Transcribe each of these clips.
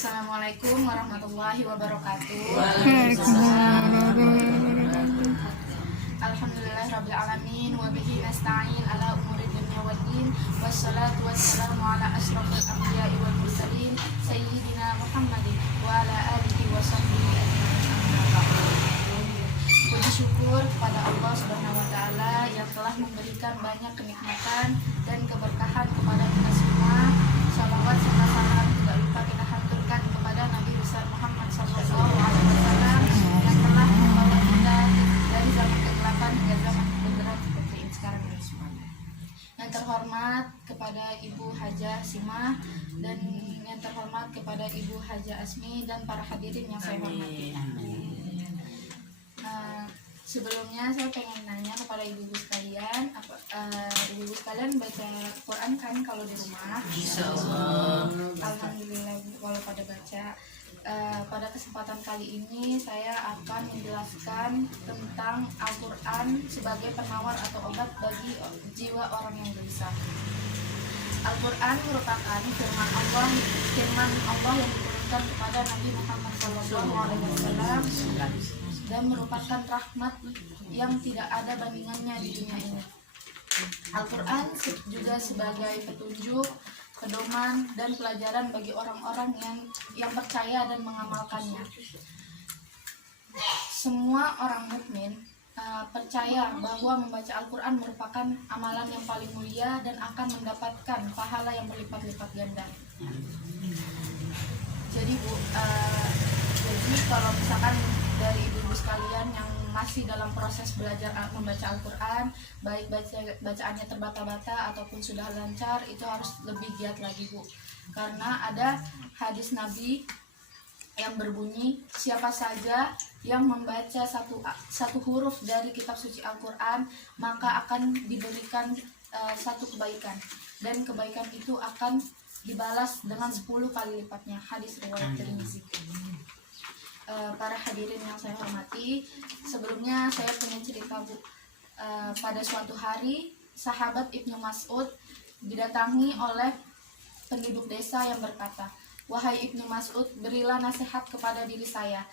Assalamualaikum warahmatullahi wabarakatuh. Alhamdulillahirabbil alamin wa bihi nasta'in ala umuri dunya waddin wassalatu wassalamu ala asyrafil anbiya'i wal mursalin sayyidina Muhammadin wa ala alihi wa sahbihi ajma'in. Puji syukur kepada Allah Subhanahu wa taala yang telah memberikan banyak kenikmatan dan keberkahan kepada kita semua. Shalawat serta salam tidak lupa kita haturkan kepada Nabi besar Muhammad sallallahu alaihi wasallam yang telah membawa kita dari zaman kegelapan hingga zaman kebenaran seperti ini sekarang ini semuanya. Yang terhormat kepada Ibu Hajah Simah dan yang terhormat kepada Ibu Hajah Asmi dan para hadirin yang saya hormati. Sebelumnya saya pengen nanya kepada ibu-ibu sekalian, ibu-ibu sekalian baca Quran kan kalau di rumah? Alhamdulillah kalau pada baca. Pada kesempatan kali ini saya akan menjelaskan tentang Al-Quran sebagai penawar atau obat bagi jiwa orang yang gelisah. Al-Quran merupakan firman Allah yang diturunkan kepada Nabi Muhammad SAW dan merupakan rahmat yang tidak ada bandingannya di dunia ini. Al-Quran juga sebagai petunjuk, pedoman, dan pelajaran bagi orang-orang yang percaya dan mengamalkannya. Semua orang mukmin percaya bahwa membaca Al-Quran merupakan amalan yang paling mulia dan akan mendapatkan pahala yang berlipat-lipat ganda. Jadi kalau misalkan dari ibu-ibu sekalian yang masih dalam proses belajar membaca Al-Quran, baik bacaannya terbata-bata ataupun sudah lancar, itu harus lebih giat lagi, Bu. Karena ada hadis Nabi yang berbunyi, siapa saja yang membaca satu huruf dari kitab suci Al-Quran, maka akan diberikan satu kebaikan, dan kebaikan itu akan dibalas dengan 10 kali lipatnya. Hadis riwayat Tirmizi. Para hadirin yang saya hormati, sebelumnya saya punya cerita, Bu. Pada suatu hari sahabat Ibnu Mas'ud didatangi oleh penduduk desa yang berkata, "Wahai Ibnu Mas'ud, berilah nasihat kepada diri saya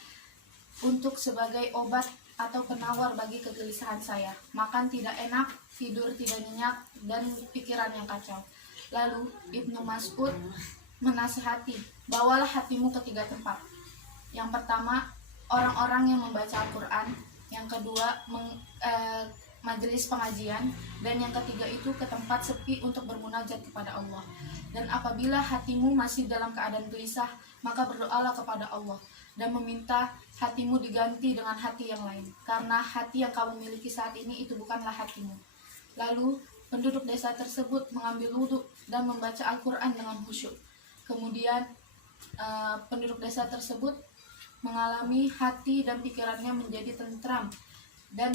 untuk sebagai obat atau penawar bagi kegelisahan saya. Makan tidak enak, tidur tidak nyenyak, dan pikiran yang kacau." Lalu Ibnu Mas'ud menasihati, "Bawalah hatimu ke 3 tempat. Yang pertama, orang-orang yang membaca Al-Quran. Yang kedua, majelis pengajian. Dan yang ketiga itu ke tempat sepi untuk bermunajat kepada Allah. Dan apabila hatimu masih dalam keadaan gelisah, maka berdoalah kepada Allah dan meminta hatimu diganti dengan hati yang lain. Karena hati yang kamu miliki saat ini itu bukanlah hatimu." Lalu penduduk desa tersebut mengambil wudhu dan membaca Al-Quran dengan khusyuk. Kemudian penduduk desa tersebut mengalami hati dan pikirannya menjadi tentram dan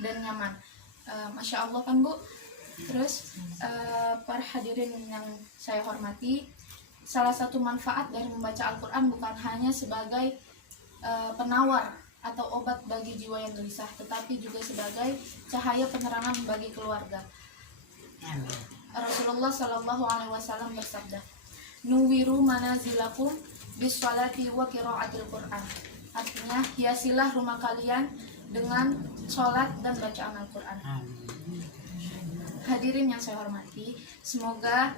nyaman. Masya Allah kan, Bu. Terus para hadirin yang saya hormati, salah satu manfaat dari membaca Al-Quran bukan hanya sebagai penawar atau obat bagi jiwa yang gelisah, tetapi juga sebagai cahaya penerangan bagi keluarga. Rasulullah Shallallahu Alaihi Wasallam bersabda, "Nuwiru manazilakum bisholati wa qiraatil Quran." Artinya, hiasilah rumah kalian dengan sholat dan bacaan Al-Quran. Hadirin yang saya hormati, semoga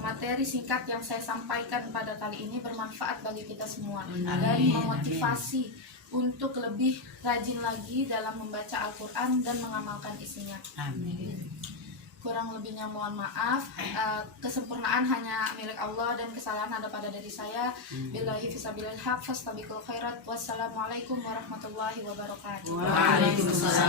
materi singkat yang saya sampaikan pada kali ini bermanfaat bagi kita semua dan memotivasi untuk lebih rajin lagi dalam membaca Al-Quran dan mengamalkan isinya. Kurang lebihnya mohon maaf. Kesempurnaan hanya milik Allah dan kesalahan ada pada diri saya. Billahi fisabilil haq fastabiqul khairat. Wassalamualaikum warahmatullahi wabarakatuh. Waalaikumsalam